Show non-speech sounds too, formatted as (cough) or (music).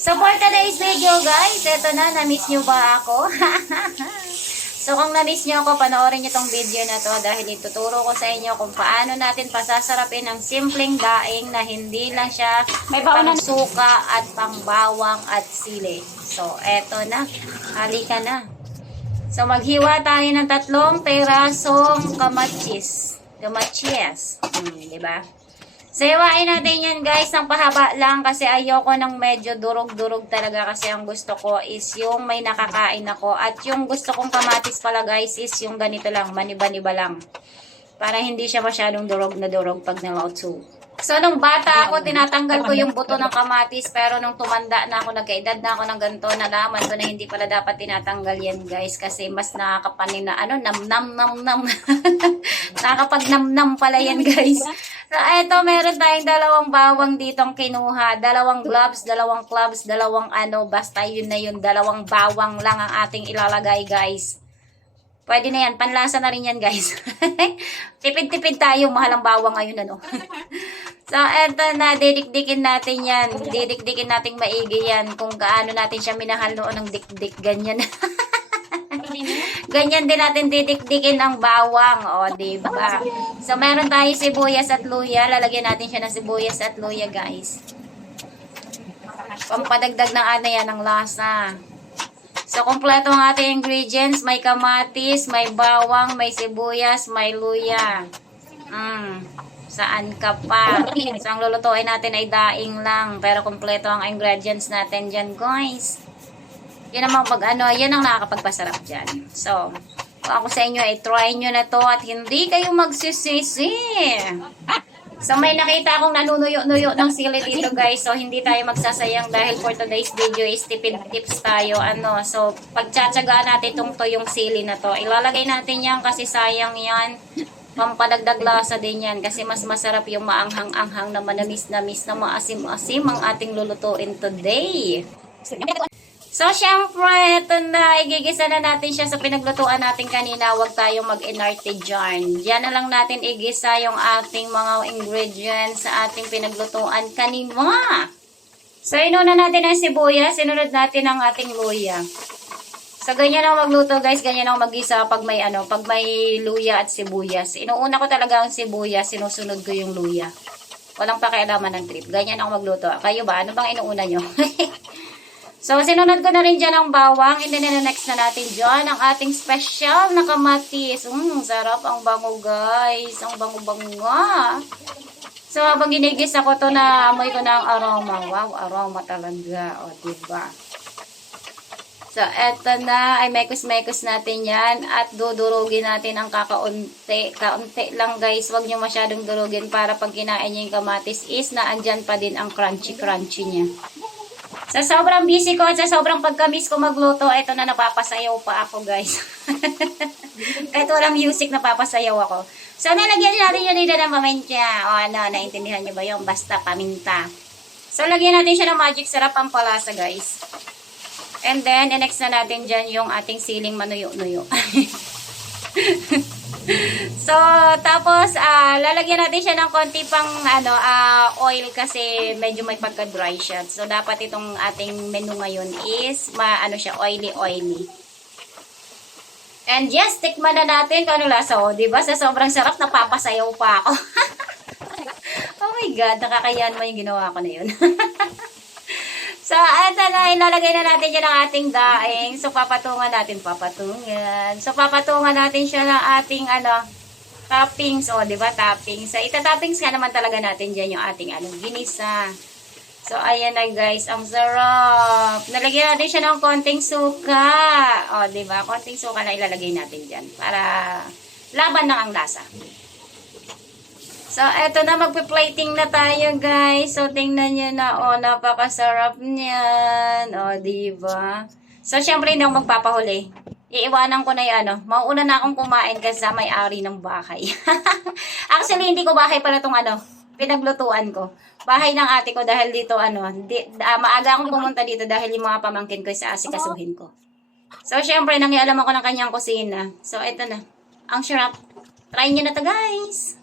So for today's video guys, eto na, na-miss nyo ba ako? (laughs) so kung na-miss nyo ako, panoorin nyo tong video na to dahil ituturo ko sa inyo kung paano natin pasasarapin ang simpleng daing na hindi lang siya May pang suka at pang bawang at sili. So eto na, halika na. So maghiwa tayo ng tatlong perasong kamatis. Kamatis. Hmm, di ba? So, iwain natin yan guys ng pahaba lang kasi ayoko ng medyo durog-durog talaga kasi ang gusto ko is yung may nakakain ako at yung gusto kong kamatis pala guys is yung ganito lang, maniba-niba lang. Para hindi siya masyadong durog na durog pag nalotso. So, nung bata ako, tinatanggal ko yung buto ng kamatis pero nung tumanda na ako, nagkaedad na ako ng ganito, nalaman ko na hindi pala dapat tinatanggal yan guys kasi mas nakakapanin na ano, nam nam (laughs) nam nam. Nakakapag nam nam pala yan guys. So, eto, meron tayong dalawang bawang ditong kinuha. Dalawang gloves, dalawang clubs, dalawang ano, basta yun na yun. Dalawang bawang lang ang ating ilalagay, guys. Pwede na yan. Panlasa na rin yan, guys. (laughs) Tipid-tipid tayo. Mahal ang bawang ngayon, ano. (laughs) so, eto na. Didikdikin natin yan. Didikdikin natin maigi yan. Kung gaano natin siya minahal noon ng dikdik. Ganyan. (laughs) Ganyan din natin didikdikin ang bawang. O, di ba? So, meron tayo sibuyas at luya. Lalagyan natin siya ng sibuyas at luya, guys. Pampadagdag ng ano yan, ng lasa. So, kompleto ang ating ingredients. May kamatis, may bawang, may sibuyas, may luya. Mm. Saan ka pa? So, ang lulutuin natin ay daing lang. Pero kompleto ang ingredients natin dyan, guys. Yan ang pag ano, yan ang nakakapagpasarap dyan. So, kung ako sa inyo ay try nyo na to at hindi kayo magsisisi. (laughs) So, may nakita akong nanunuyo-nuyo ng sili dito guys. So, hindi tayo magsasayang dahil for today's video is tipid tips tayo. Ano, so, pagtsatsagaan natin itong tuyong sili na to. Ilalagay natin yan kasi sayang yan. Pampadagdag lasa din yan kasi mas masarap yung maanghang-anghang na manamis-namis na maasim-asim ang ating lulutuin today. So, syempre, ito na, igigisa na natin siya sa pinaglutuan natin kanina. Huwag tayong mag-inarte dyan. Diyan na lang natin igisa yung ating mga ingredients sa ating pinaglutuan kanina. So, inuna natin ang sibuyas. Sinunod natin ang ating luya. So, ganyan ako magluto, guys. Ganyan ako mag-isa pag may, ano, pag may luya at sibuyas. Inuuna ko talaga ang sibuyas. Sinusunod ko yung luya. Walang pakialaman ng trip. Ganyan ako magluto. Kayo ba? Ano bang inuuna nyo? (laughs) So, sinunod ko na rin dyan ang bawang. And then, next na natin dyan ang ating special na kamatis. Mmm, sarap ang bango, guys. Ang bango-bango nga. So, habang ginigis ako to na amoy ko na ang aroma. Wow, aroma talaga. O, diba? So, eto na. Ay, mekos-mekos natin yan. At dudurugin natin ang kakaunti. Kaunti lang, guys. Huwag nyo masyadong durugin para pag kinain nyo yung kamatis is na andyan pa din ang crunchy-crunchy niya. Sa sobrang busy ko at sa sobrang pagkamis ko magluto, ito na napapasayaw pa ako guys. (laughs) Kahit walang music, napapasayaw ako. So, nalagyan natin yun dito ng paminta. O ano, naintindihan nyo ba yung Basta paminta. So, lagyan natin siya ng magic sarap ang palasa guys. And then, next na natin dyan yung ating siling manuyo-nuyo. (laughs) (laughs) So, tapos, ah, lalagyan natin siya ng konti pang ano, ah, oil kasi medyo may pagka-dry siya. So, dapat itong ating menu ngayon is, ma, ano siya, oily-oily. And yes, tikman na natin kung ano lasa. O, diba? Sa sobrang sarap, napapasayaw pa ako. (laughs) oh my God, nakakayan mo yung ginawa ko na yun. (laughs) So, eto na, ilalagay na natin dyan ang ating daing. So, papatungan natin, papatungan. So, papatungan natin siya ng ating, ano, toppings. O, di ba, toppings. So, ita-toppings nga naman talaga natin dyan yung ating, ano, ginisa. So, ayan na guys, ang sarap. Nalagyan natin siya ng konting suka. O, di ba, konting suka na ilalagay natin dyan. Para laban na ang lasa. So, eto na, magpe-plating na tayo, guys. So, tingnan nyo na, oh, napakasarap niyan. Oh, diba? So, syempre, hindi ako magpapahuli. Iiwanan ko na yung ano, mauuna na akong kumain kasi may-ari ng bahay. (laughs) Actually, hindi ko bahay pala itong ano, pinaglutuan ko. Bahay ng ate ko dahil dito, ano, di, ah, maaga akong pumunta dito dahil yung mga pamangkin ko sa asikasuhin ko. So, syempre, nangialam ako ng kanyang kusina. So, eto na. Ang sarap. Try nyo na to, guys.